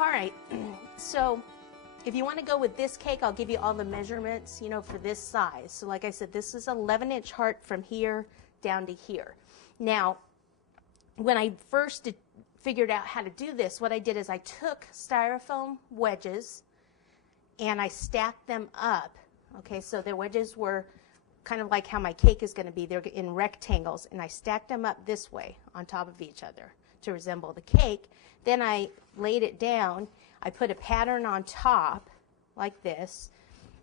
All right, so if you want to go with this cake, I'll give you all the measurements, you know, for this size. So like I said, this is 11-inch heart from here down to here. Now, when I first figured out how to do this, what I did is I took styrofoam wedges and I stacked them up. Okay, so the wedges were kind of like how my cake is going to be. They're in rectangles, and I stacked them up this way on top of each other to resemble the cake. Then I laid it down. I put a pattern on top like this,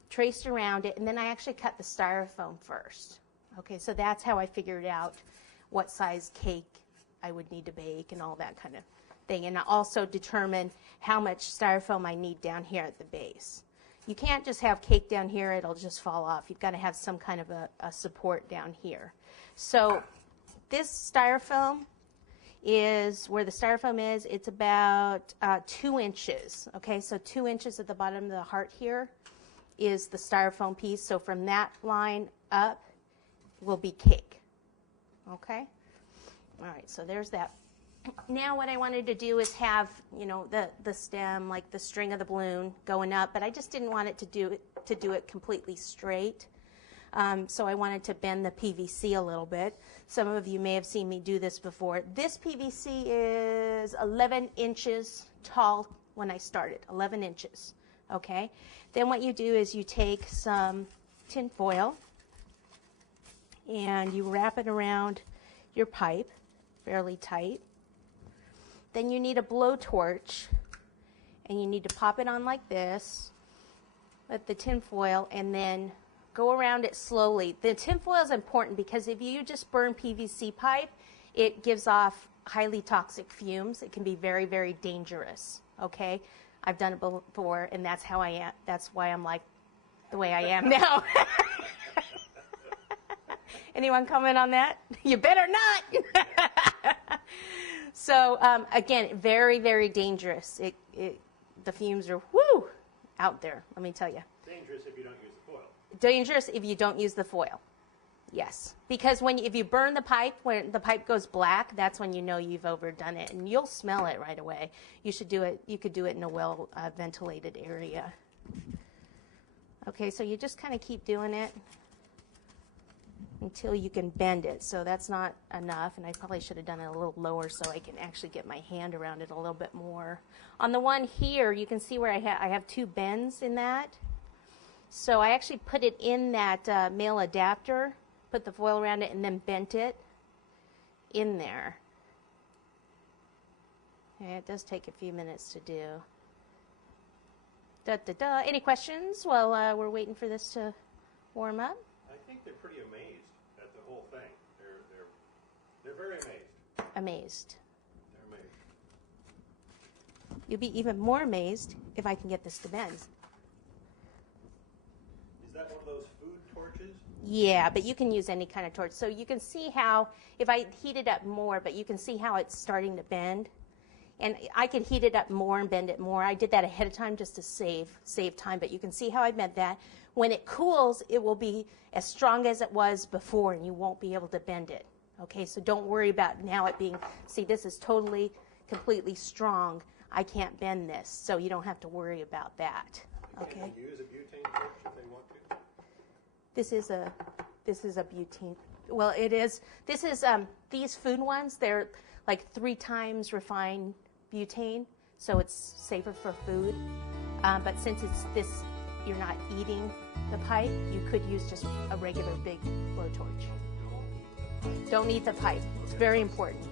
traced around it, and then I actually cut the styrofoam first. Okay, so that's how I figured out what size cake I would need to bake and all that kind of thing. And I also determined how much styrofoam I need down here at the base. You can't just have cake down here, it'll just fall off. You've got to have some kind of a support down here. So this styrofoam is where the styrofoam is. It's about 2 inches. Okay, so 2 inches at the bottom of the heart here is the styrofoam piece. So from that line up will be cake. Okay, all right, so there's that. Now what I wanted to do is have, you know, the stem, like the string of the balloon going up, but I just didn't want it to do it completely straight. So I wanted to bend the PVC a little bit. Some of you may have seen me do this before. This PVC is 11 inches tall when I started, 11 inches, okay? Then what you do is you take some tin foil and you wrap it around your pipe fairly tight. Then you need a blowtorch and you need to pop it on like this with the tin foil and then go around it slowly. The tin foil is important because if you just burn PVC pipe, it gives off highly toxic fumes. It can be very, very dangerous, okay? I've done it before, and that's how I am. That's why I'm like the way I am now. Anyone comment on that? You better not. So, again, very, very dangerous. The fumes are, whoo, out there, let me tell you. Dangerous if you don't use the foil. Dangerous if you don't use the foil. Yes, because if you burn the pipe, when the pipe goes black, that's when you know you've overdone it, and you'll smell it right away. You should do it. You could do it in a well ventilated area. Okay, so you just kind of keep doing it until you can bend it. So that's not enough, and I probably should have done it a little lower so I can actually get my hand around it a little bit more. On the one here, you can see where I have 2 bends in that. So I actually put it in that male adapter, put the foil around it, and then bent it in there. Okay, it does take a few minutes to do. Any questions while we're waiting for this to warm up? I think they're pretty amazed at the whole thing. They're very amazed. Amazed. They're amazed. You'll be even more amazed if I can get this to bend. Is that one of those food torches? Yeah, but you can use any kind of torch. So you can see how, if I heat it up more, but you can see how it's starting to bend. And I could heat it up more and bend it more. I did that ahead of time just to save time, but you can see how I bent that. When it cools, it will be as strong as it was before, and you won't be able to bend it. Okay, so don't worry about now it being, see, this is totally, completely strong. I can't bend this, so you don't have to worry about that. Okay. Can you use a butane torch if they want to? This is a butane. Well, it is. This is these food ones. They're like 3 times refined butane, so it's safer for food. But since it's this, you're not eating the pipe. You could use just a regular big blowtorch. Don't eat the pipe. It's very important.